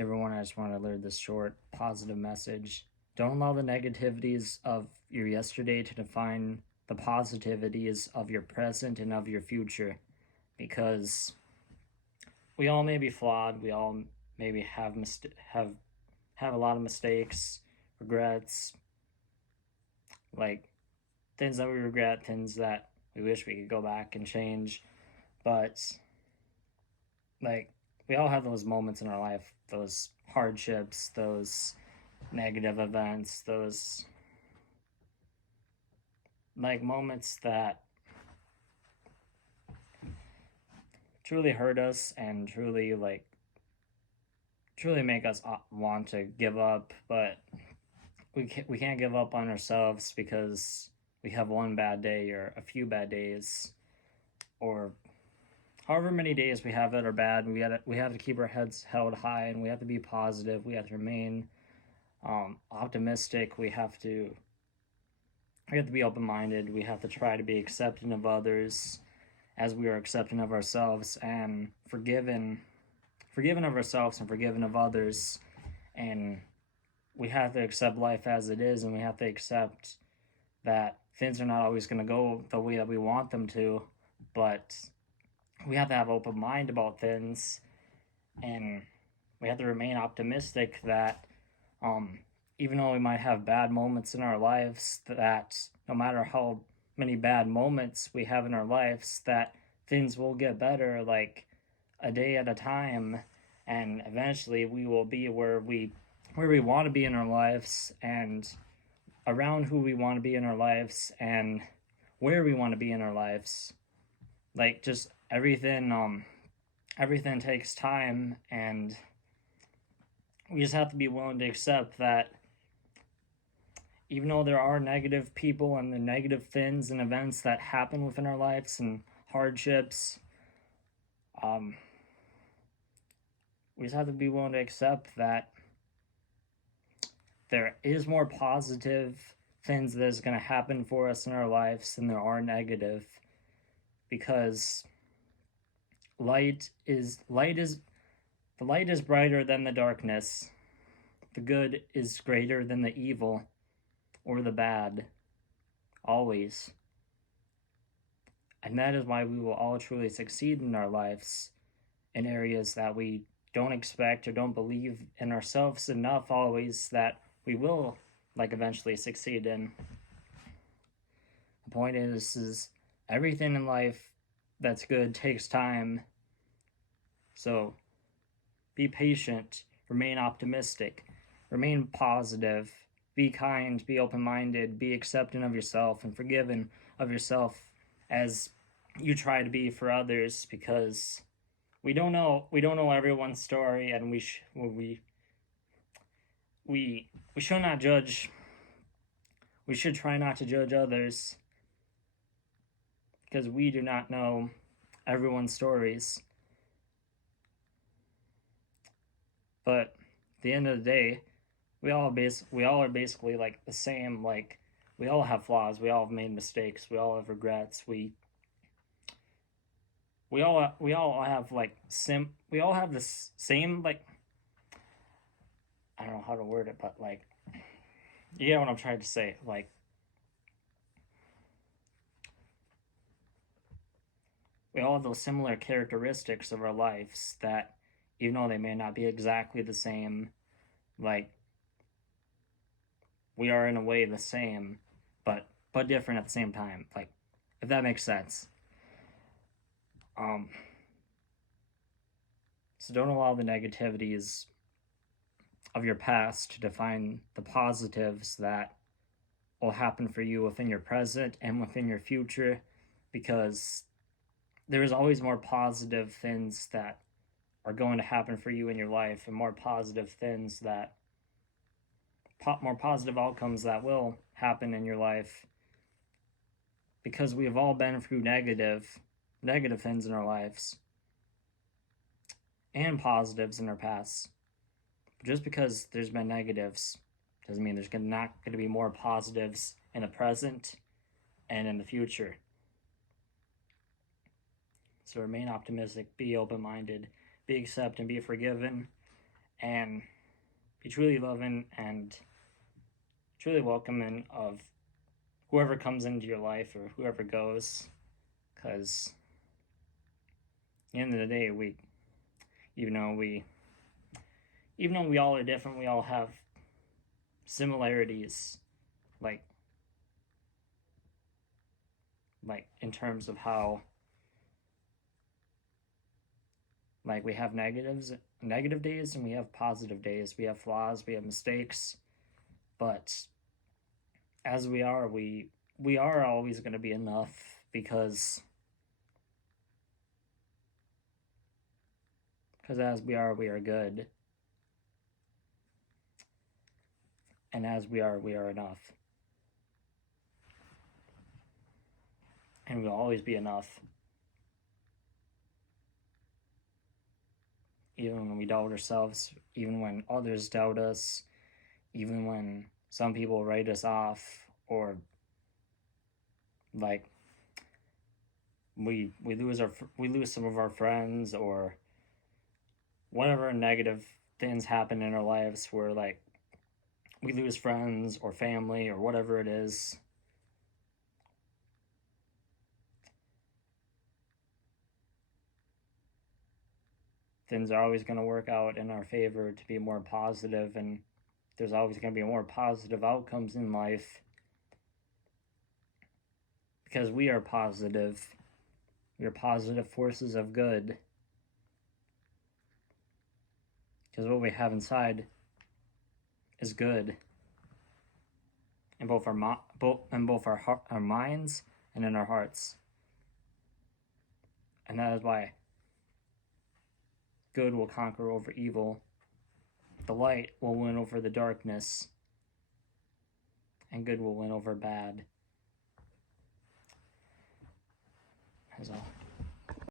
Hey everyone, I just want to leave this short positive message. Don't allow the negativities of your yesterday to define the positivities of your present and of your future, because we all may be flawed. We all maybe have a lot of mistakes, regrets, like things that we regret, things that we wish we could go back and change. But like we all have those moments in our life, those hardships, those negative events, those like moments that truly hurt us and truly make us want to give up, but we can't give up on ourselves because we have one bad day or a few bad days, or however many days we have that are bad. We have to keep our heads held high, and we have to be positive. We have to remain optimistic. We have to be open-minded. We have to try to be accepting of others as we are accepting of ourselves, and forgiven of ourselves and forgiven of others. And we have to accept life as it is, and we have to accept that things are not always going to go the way that we want them to, but we have to have open mind about things, and we have to remain optimistic that even though we might have bad moments in our lives, that no matter how many bad moments we have in our lives, that things will get better, like a day at a time, and eventually we will be where we want to be in our lives, and around who we want to be in our lives, and where we want to be in our lives. Like, just everything takes time, and we just have to be willing to accept that even though there are negative people and the negative things and events that happen within our lives and hardships, um, we just have to be willing to accept that there is more positive things that is going to happen for us in our lives than there are negative, because the light is brighter than the darkness. The good is greater than the evil or the bad, always. And that is why we will all truly succeed in our lives in areas that we don't expect or don't believe in ourselves enough always that we will eventually succeed in. The point is everything in life that's good takes time. So be patient, remain optimistic, remain positive, be kind, be open-minded, be accepting of yourself and forgiving of yourself as you try to be for others, because we don't know everyone's story, and we should not judge. We should try not to judge others, because we do not know everyone's stories. But at the end of the day, we all are basically like the same. Like, we all have flaws. We all have made mistakes. We all have regrets. We all have we all have the same, like, I don't know how to word it, but like, you get what I'm trying to say. Like, we all have those similar characteristics of our lives that, even though they may not be exactly the same, like, we are in a way the same, but different at the same time. Like, if that makes sense. So don't allow the negativities of your past to define the positives that will happen for you within your present and within your future, because there is always more positive things that are going to happen for you in your life, and more positive things that more positive outcomes that will happen in your life, because we have all been through negative things in our lives and positives in our past. Just because there's been negatives doesn't mean there's not going to be more positives in the present and in the future. So remain optimistic, be open-minded, be accepting, be forgiven, and be truly loving and truly welcoming of whoever comes into your life or whoever goes, because at the end of the day, even though we even though we all are different, we all have similarities, like in terms of how, like, we have negative days and we have positive days, we have flaws, we have mistakes, but as we are always going to be enough, because as we are good, and as we are enough, and we'll always be enough, even when we doubt ourselves, even when others doubt us, even when some people write us off, or like we lose some of our friends, or whatever negative things happen in our lives where, like, we lose friends or family or whatever it is. Things are always going to work out in our favor to be more positive, and there's always going to be more positive outcomes in life because we are positive. We are positive forces of good. Because what we have inside is good in both our minds and in our hearts, and that is why good will conquer over evil. The light will win over the darkness, and good will win over bad. That's all.